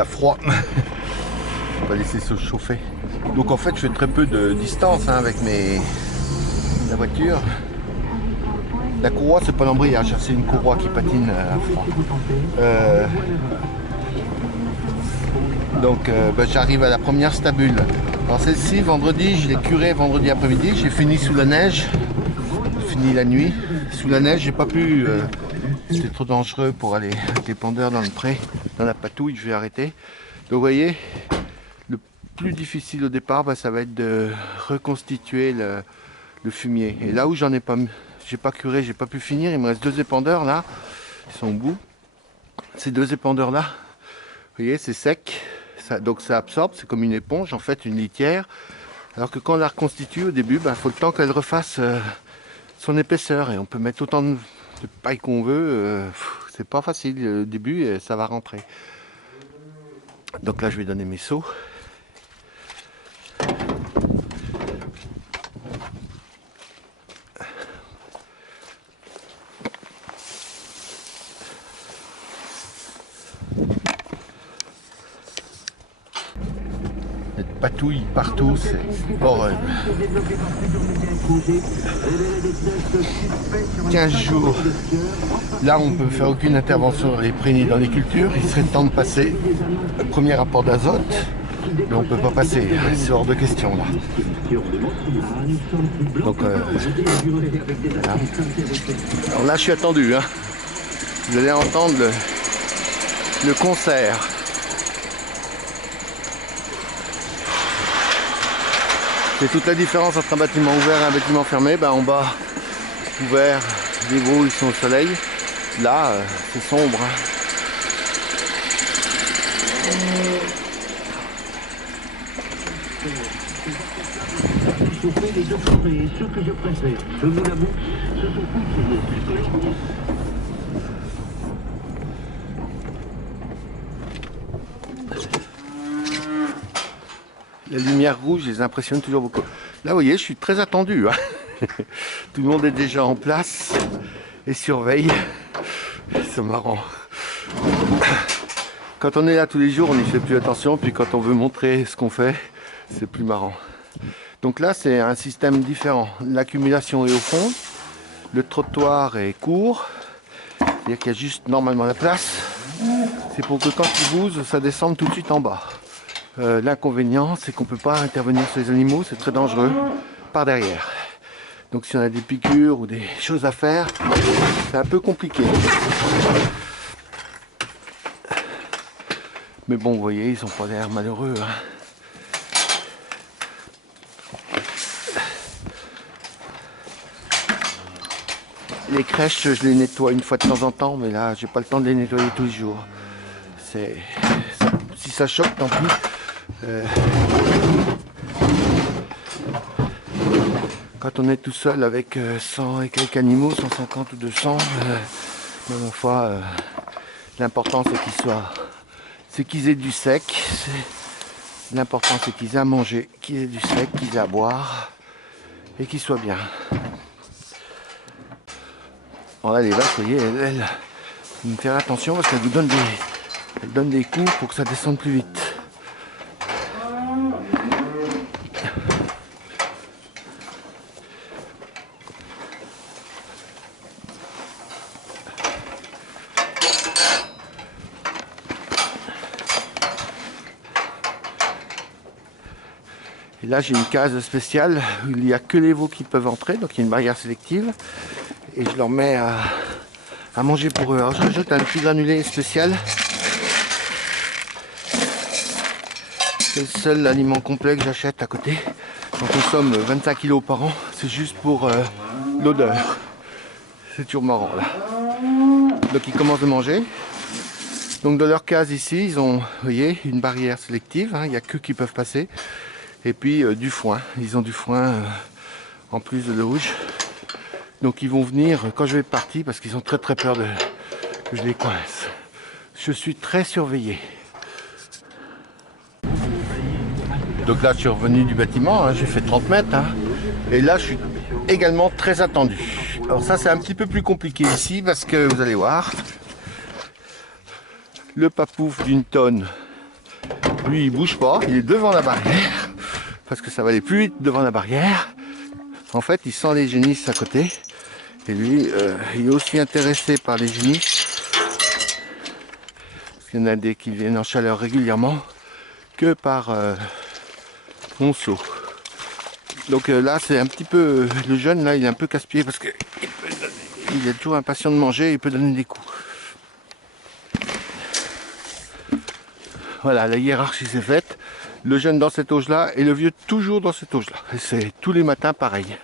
a froid. On va laisser se chauffer. Donc en fait je fais très peu de distance avec la voiture. La courroie c'est pas l'embrayage, c'est une courroie qui patine à froid. Donc j'arrive à la première stabule. Alors celle-ci vendredi je l'ai curée vendredi après-midi, j'ai fini sous la neige. Fini la nuit. Sous la neige j'ai pas pu. C'était trop dangereux pour aller avec les pendeurs dans le pré, dans la patouille, je vais arrêter. Donc vous voyez, le plus difficile au départ, ça va être de reconstituer le fumier. Et là où j'ai pas curé, j'ai pas pu finir, il me reste 2 épandeurs là, ils sont au bout. Ces 2 épandeurs là, vous voyez, c'est sec, donc ça absorbe, c'est comme une éponge, en fait une litière. Alors que quand on la reconstitue au début, il faut le temps qu'elle refasse son épaisseur et on peut mettre autant de paille qu'on veut, c'est pas facile au début et ça va rentrer. Donc là je vais donner mes seaux. Cette patouille partout, c'est horrible. 15 jours. Là, on ne peut faire aucune intervention dans les prés ni dans les cultures. Il serait temps de passer le premier rapport d'azote. Mais on ne peut pas passer. C'est hors de question, là. Donc, voilà. Alors là, je suis attendu. Vous allez entendre le concert. C'est toute la différence entre un bâtiment ouvert et un bâtiment fermé. En bas, ouvert, les veaux ils sont au soleil. Là, c'est sombre. La lumière rouge les impressionne toujours beaucoup. Là, vous voyez, je suis très attendu. Tout le monde est déjà en place et surveille. C'est marrant. Quand on est là tous les jours, on n'y fait plus attention. Puis quand on veut montrer ce qu'on fait, c'est plus marrant. Donc là, c'est un système différent. L'accumulation est au fond. Le trottoir est court. C'est-à-dire qu'il y a juste normalement la place. C'est pour que quand il bouge, ça descende tout de suite en bas. L'inconvénient, c'est qu'on ne peut pas intervenir sur les animaux, c'est très dangereux, par derrière. Donc si on a des piqûres ou des choses à faire, c'est un peu compliqué. Mais bon, vous voyez, ils n'ont pas l'air malheureux. Les crèches, je les nettoie une fois de temps en temps, mais là, j'ai pas le temps de les nettoyer tous les jours. Si ça choque, tant pis. Quand on est tout seul avec 100 et quelques animaux, 150 ou 200, ma foi, l'important c'est qu'ils aient du sec. L'important c'est qu'ils aient à manger, qu'ils aient du sec, qu'ils aient à boire et qu'ils soient bien. Bon là les vaches, vous voyez, elles me faire attention parce qu'elles vous donnent des coups pour que ça descende plus vite. Et là j'ai une case spéciale où il n'y a que les veaux qui peuvent entrer, donc il y a une barrière sélective. Et je leur mets à manger pour eux. Alors je rajoute un petit granulé spécial. C'est le seul aliment complet que j'achète à côté. J'en consomme 25 kg par an. C'est juste pour l'odeur. C'est toujours marrant là. Donc ils commencent à manger. Donc dans leur case ici, ils ont, vous voyez, une barrière sélective. Il n'y a qu'eux qui peuvent passer. Et puis du foin. Ils ont du foin en plus de l'eau rouge. Donc ils vont venir quand je vais partir parce qu'ils ont très très peur que je les coince. Je suis très surveillé. Donc là je suis revenu du bâtiment, j'ai fait 30 mètres. Et là je suis également très attendu. Alors ça c'est un petit peu plus compliqué ici parce que vous allez voir. Le papouf d'une tonne Lui, il bouge pas, il est devant la barrière, parce que ça va aller plus vite devant la barrière. En fait, il sent les génisses à côté. Et lui, il est aussi intéressé par les génisses, parce qu'il y en a des qui viennent en chaleur régulièrement, que par monceau. Donc là, c'est un petit peu... Le jeune, là, il est un peu casse-pied, parce qu'il est toujours impatient de manger, il peut donner des coups. Voilà, la hiérarchie s'est faite. Le jeune dans cette auge-là et le vieux toujours dans cette auge-là. Et c'est tous les matins pareil.